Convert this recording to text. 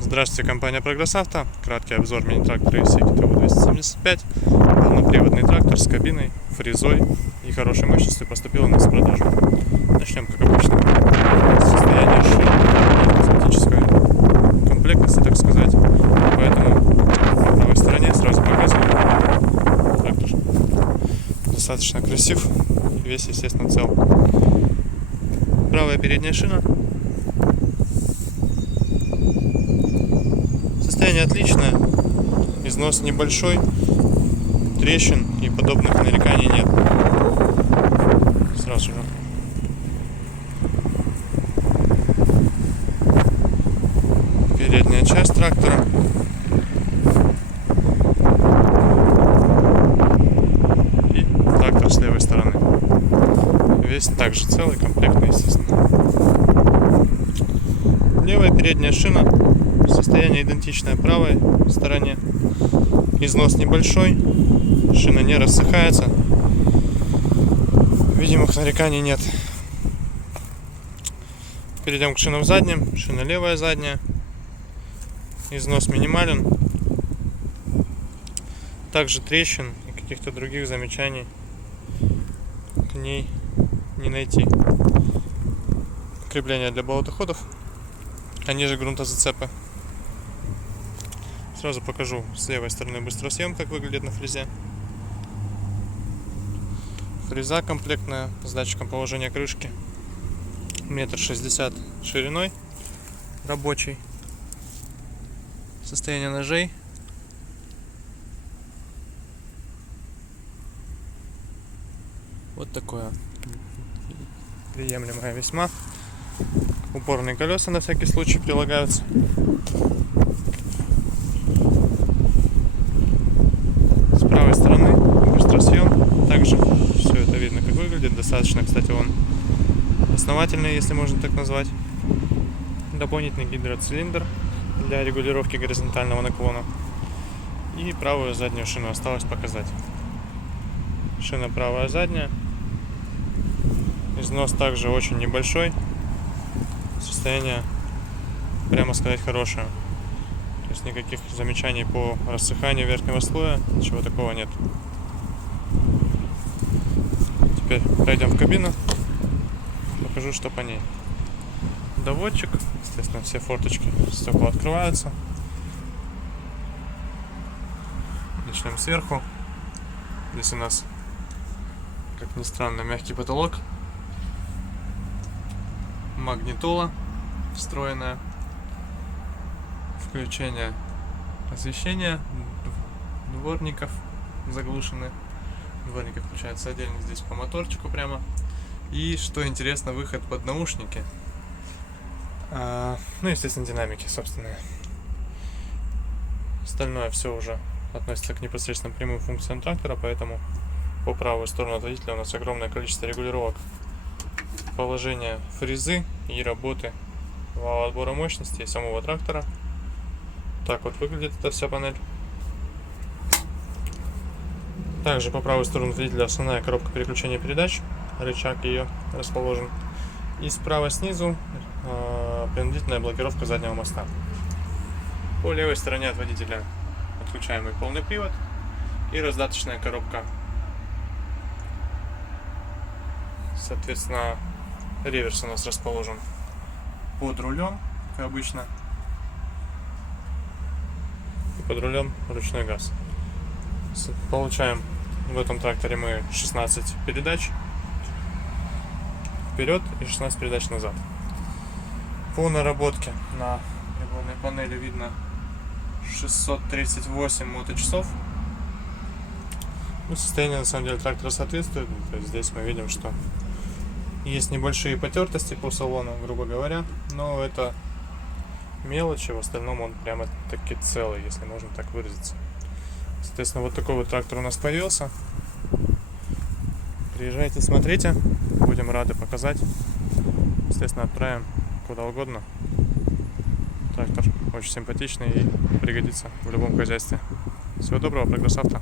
Здравствуйте, компания Прогресс Авто. Краткий обзор мини-трактора Isuzu ТВ-275. Полноприводный трактор с кабиной, фрезой и хорошей мощностью поступил у нас в продажу. Начнем, как обычно, с состояния шин, косметической комплектности, так сказать. Поэтому на правой стороне сразу показываю. Трактор достаточно красив, весь, естественно, цел. Правая передняя шина. Состояние отличное, износ небольшой, трещин и подобных нареканий нет. Сразу же. Передняя часть трактора. И трактор с левой стороны. Весь также целый, комплектный, естественно. Левая передняя шина. Состояние идентичное правой стороне. Износ небольшой. Шина не рассыхается. Видимых нареканий нет. Перейдем к шинам задним. Шина левая задняя. Износ минимален. Также трещин и каких-то других замечаний к ней не найти. Крепление для болотоходов, а ниже грунтозацепы. Сразу покажу с левой стороны быстросъем, как выглядит на фрезе. Фреза комплектная с датчиком положения крышки. 1,60 м шириной. Рабочий. Состояние ножей. Вот такое. Приемлемое весьма. Упорные колеса на всякий случай прилагаются. С правой стороны быстросъем. Также все это видно, как выглядит. Достаточно, кстати, он основательный, если можно так назвать. Дополнительный гидроцилиндр для регулировки горизонтального наклона. И правую заднюю шину осталось показать. Шина правая задняя. Износ также очень небольшой. Состояние, прямо сказать, хорошее. То есть никаких замечаний по рассыханию верхнего слоя, ничего такого нет. Теперь пройдем в кабину. Покажу, что по ней. Доводчик, естественно, все форточки, стекла открываются. Начнем сверху. Здесь у нас, как ни странно, мягкий потолок. Магнитола встроенная. Включение освещения. Дворников заглушены. Дворники включаются отдельно здесь по моторчику прямо. И что интересно, выход под наушники. Ну, естественно, динамики собственные. Остальное все уже относится к непосредственно прямым функциям трактора, поэтому по правую сторону от водителя у нас огромное количество регулировок положения фрезы и работы вала отбора мощности самого трактора. Так вот выглядит эта вся панель. Также по правую сторону от водителя основная коробка переключения передач, рычаг ее расположен. И справа снизу принудительная блокировка заднего моста. По левой стороне от водителя отключаемый полный привод и раздаточная коробка. Соответственно, реверс у нас расположен под рулем, как обычно. И под рулем ручной газ. Получаем в этом тракторе мы 16 передач вперед и 16 передач назад. По наработке на приборной панели видно 638 моточасов. Ну, состояние на самом деле трактора соответствует. То есть здесь мы видим, что есть небольшие потертости по салону, грубо говоря, но это мелочи, в остальном он прямо таки целый, если можно так выразиться. Соответственно, вот такой вот трактор у нас появился. Приезжайте, смотрите, будем рады показать. Естественно, отправим куда угодно. Трактор очень симпатичный и пригодится в любом хозяйстве. Всего доброго, Прогресс Авто.